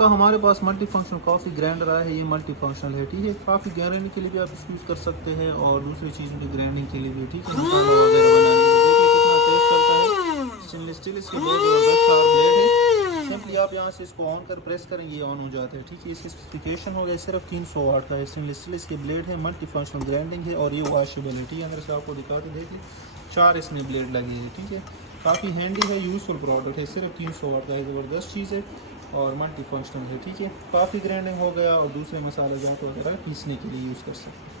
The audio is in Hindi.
तो हमारे पास मल्टी फंक्शनल कॉफ़ी ग्राइंडर आया है। ये मल्टी फंक्शनल है, ठीक है। काफ़ी ग्राइंडिंग के लिए भी आप इसको यूज़ कर सकते हैं और दूसरी चीज़ों की ग्राइंडिंग के लिए भी, ठीक है। मसाला वगैरह बनाने के लिए देखिए कितना तेज चलता है। स्टेनलेस स्टील इसके बहुत ज़बरदस्त शार्प ब्लेड है। सिंपली आप यहाँ से इसको ऑन कर प्रेस करेंगे, ये ऑन हो जाता है, ठीक है। इसकी स्पेसिफिकेशन हो गया सिर्फ 300 वाट का है। स्टेनलेस स्टील इसके ब्लेड है, मल्टी फंक्शनल ग्राइंडिंग है और ये वॉशेबल है, ठीक है। अंदर से आपको दिखाते देखिए 4 इसमें ब्लेड लगे हैं, ठीक है। काफ़ी हैंडी है, यूज़फुल प्रोडक्ट है, सिर्फ 300 वाट का है, ज़बरदस्त चीज़ है और मल्टी फंक्शनल है, ठीक है। काफ़ी ग्राइंडिंग हो गया और दूसरे मसाले जात वगैरह पीसने के लिए यूज़ कर सकते हैं।